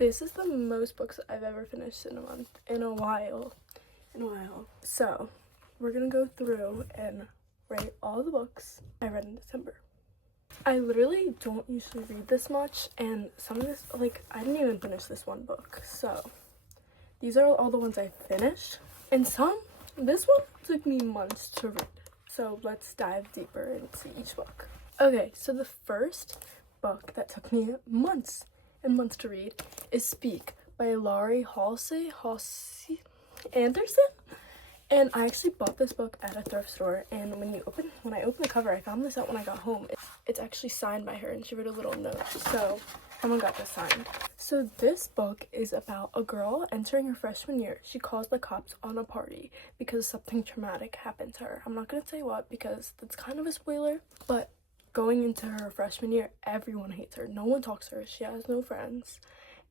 This is the most books I've ever finished in a month, in a while. So we're gonna go through and rate all the books I read in December. I literally don't usually read this much, and some of this, like, I didn't even finish this one book. So these are all the ones I finished, and this one took me months to read. So let's dive deeper into each book. Okay, so the first book that took me months and months to read is Speak by Laurie Halsey Anderson. And I actually bought this book at a thrift store, and when I opened the cover, I found this out when I got home. It's actually signed by her, and she wrote a little note, so someone got this signed. So this book is about a girl entering her freshman year. She calls the cops on a party because something traumatic happened to her. I'm not gonna say what because that's kind of a spoiler, but going into her freshman year, everyone hates her. No one talks to her. She has no friends,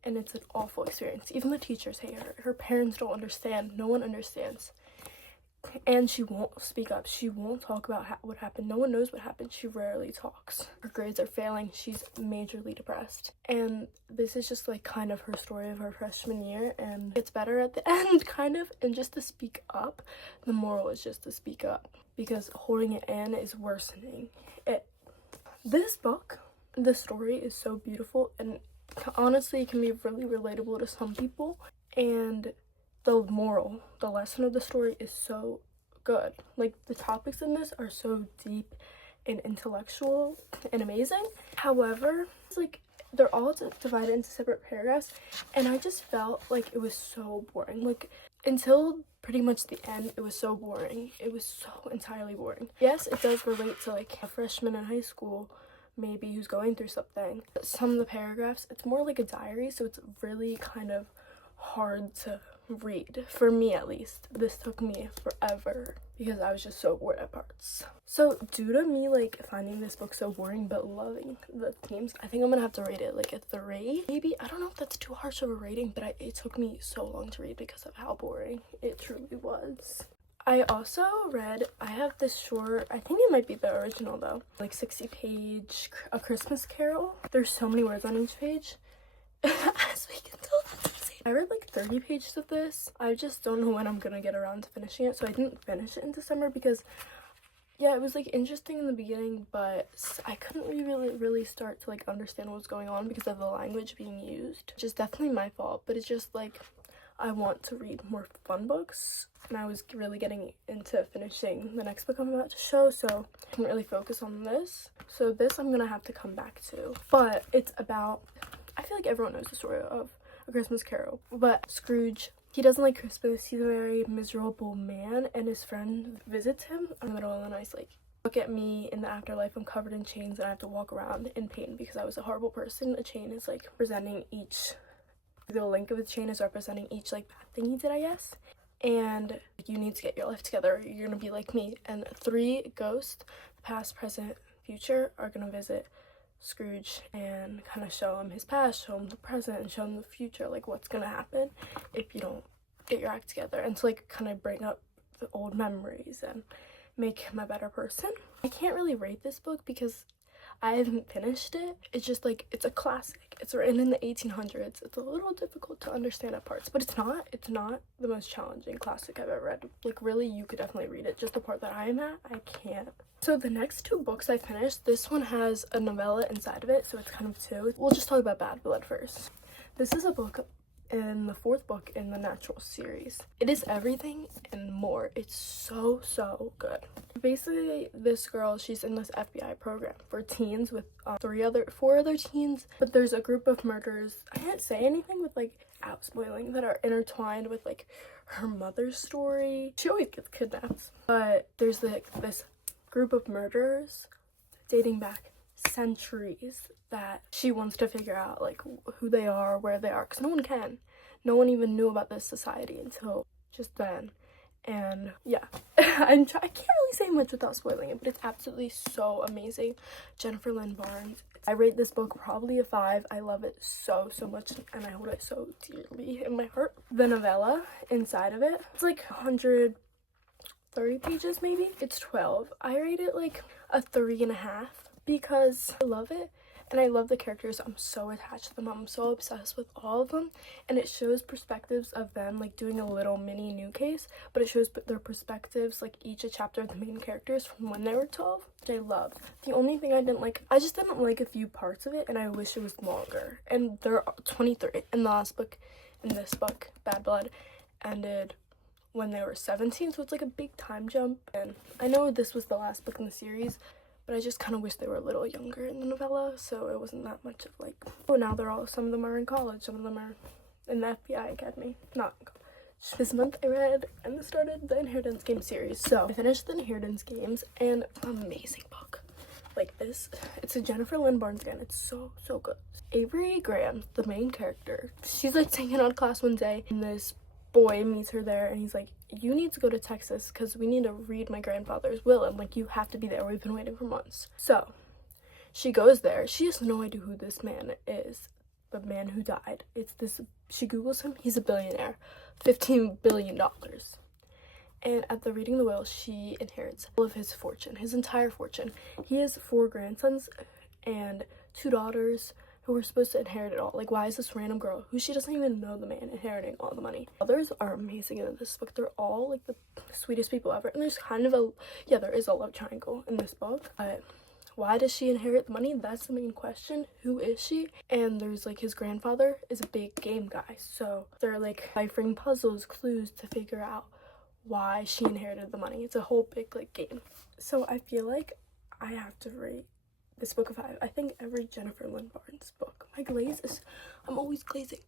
and it's an awful experience. Even the teachers hate her. Her parents don't understand. No one understands. And she won't speak up. She won't talk about what happened. No one knows what happened. She rarely talks. Her grades are failing. She's majorly depressed. And this is just like kind of her story of her freshman year, and it's better at the end, kind of. And just to speak up, the moral is just to speak up, because holding it in is worsening it. This book, the story is so beautiful, and honestly it can be really relatable to some people, and the lesson of the story is so good. Like, the topics in this are so deep and intellectual and amazing. However, it's like they're all divided into separate paragraphs, and I just felt like it was so boring. Like, until pretty much the end, it was so boring. It was so entirely boring. Yes, it does relate to like a freshman in high school maybe who's going through something. But some of the paragraphs, it's more like a diary, so it's really kind of hard to read, for me at least. This took me forever because I was just so bored at parts. So due to me like finding this book so boring but loving the themes, I think I'm gonna have to rate it like a 3 maybe. I don't know if that's too harsh of a rating, but it took me so long to read because of how boring it truly was. I also read, I have this short, I think it might be the original though, like 60-page A Christmas Carol. There's so many words on each page. As we can tell, that's insane. I read like 30 pages of this. I just don't know when I'm gonna get around to finishing it, so I didn't finish it in December because, yeah, it was like interesting in the beginning, but I couldn't really start to like understand what was going on because of the language being used, which is definitely my fault. But it's just like, I want to read more fun books, and I was really getting into finishing the next book I'm about to show, so I couldn't really focus on this. So this I'm gonna have to come back to. But it's about, I feel like everyone knows the story of A Christmas Carol, but Scrooge, he doesn't like Christmas. He's a very miserable man, and his friend visits him in the middle of the night, like, look at me in the afterlife, I'm covered in chains and I have to walk around in pain because I was a horrible person. A chain is like representing each, the link of the chain is representing each like bad thing he did, I guess. And you need to get your life together or you're gonna be like me. And 3 ghosts, past, present, future, are gonna visit Scrooge and kind of show him his past, show him the present, and show him the future, like what's gonna happen if you don't get your act together, and to like kind of bring up the old memories and make him a better person. I can't really rate this book because I haven't finished it. It's just like, it's a classic. It's written in the 1800s. It's a little difficult to understand at parts, but it's not the most challenging classic I've ever read. Like, really, you could definitely read it. Just the part that I'm at, I can't. So the next 2 books I finished, this one has a novella inside of it, so it's kind of 2. We'll just talk about Bad Blood first. This is a book in the 4th book in the Natural series. It is everything and more. It's so good. Basically, this girl, she's in this FBI program for teens with 4 other teens, but there's a group of murders, I can't say anything with like out spoiling, that are intertwined with like her mother's story. She always gets kidnapped, but there's like this group of murderers dating back centuries that she wants to figure out like who they are, where they are, because no one even knew about this society until just then. And yeah, I can't really say much without spoiling it, but it's absolutely so amazing. Jennifer Lynn Barnes. I rate this book probably a 5. I love it so much, and I hold it so dearly in my heart. The novella inside of it, it's like 130 pages maybe. It's 12. I rate it like a 3.5 because I love it, And I love the characters. I'm so attached to them. I'm so obsessed with all of them. And it shows perspectives of them, like doing a little mini new case, but it shows their perspectives, like each a chapter of the main characters from when they were 12, which I loved. The only thing I didn't like, I just didn't like a few parts of it, and I wish it was longer. And there are 23 in the last book. In this book, Bad Blood ended when they were 17, so it's like a big time jump. And I know this was the last book in the series, but I just kind of wish they were a little younger in the novella, so it wasn't that much of like, oh, now some of them are in college, some of them are in the FBI Academy, not in college. This month I read and started the Inheritance Game series, so I finished the Inheritance Games, and amazing book. Like this, it's a Jennifer Lynn Barnes again, it's so good. Avery Graham, the main character, she's like taking out class one day, and this boy meets her there, and he's like, you need to go to Texas because we need to read my grandfather's will, and like you have to be there, we've been waiting for months. So she goes there. She has no idea who this man is, the man who died. It's this, she googles him, he's a billionaire, $15 billion. And at the reading the will, she inherits all of his fortune, his entire fortune. He has 4 grandsons and 2 daughters who were supposed to inherit it all. Like, why is this random girl, who she doesn't even know the man, inheriting all the money? Others are amazing in this book. They're all like the sweetest people ever. And there's kind of a, yeah, there is a love triangle in this book. But why does she inherit the money? That's the main question. Who is she? And there's like, his grandfather is a big game guy. So they're like ciphering puzzles, clues to figure out why she inherited the money. It's a whole big like game. So I feel like I have to rate this book a 5. I think every Jennifer Lynn Barnes book, my glaze is, I'm always glazing,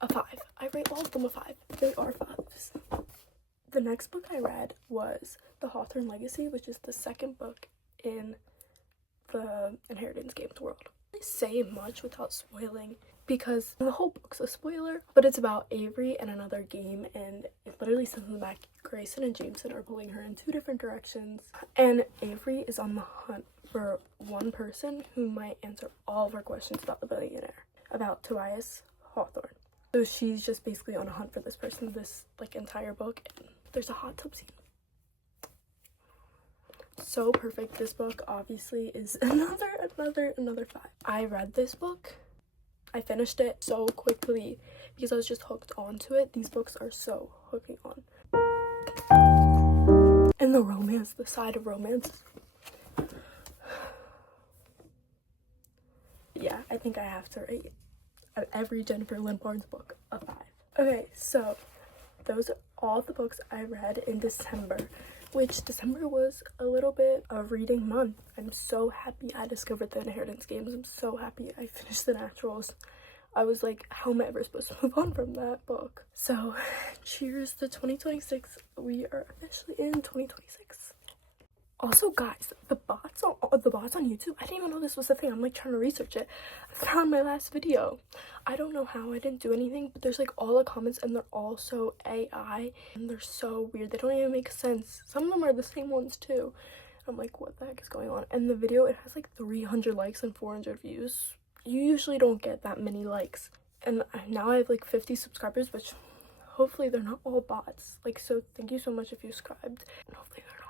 a 5. I rate all of them a 5. They are 5s. The next book I read was The Hawthorne Legacy, which is the second book in the Inheritance Games world. I don't say much without spoiling, because the whole book's a spoiler, but it's about Avery and another game, and it literally says in the back, Grayson and Jameson are pulling her in 2 different directions, and Avery is on the hunt for one person who might answer all of her questions about the billionaire, about Tobias Hawthorne. So she's just basically on a hunt for this person this like entire book, and there's a hot tub scene. So perfect. This book obviously is another 5. I read this book, I finished it so quickly because I was just hooked onto it. These books are so hooking on. And the romance, the side of romance. Yeah, I think I have to rate every Jennifer Lynn Barnes book a 5. Okay, so those are all the books I read in December, which December was a little bit of reading month. I'm so happy I discovered the Inheritance Games. I'm so happy I finished the Naturals. I was like, how am I ever supposed to move on from that book? So cheers to 2026. We are officially in 2026. Also, guys, the bots on YouTube, I didn't even know this was a thing. I'm like trying to research it. I found my last video. I don't know how I didn't do anything, but there's like all the comments and they're all so AI and they're so weird. They don't even make sense. Some of them are the same ones too. I'm like, what the heck is going on? And the video, it has like 300 likes and 400 views. You usually don't get that many likes. And now I have like 50 subscribers, which hopefully they're not all bots. Like, so thank you so much if you subscribed. And hopefully they're not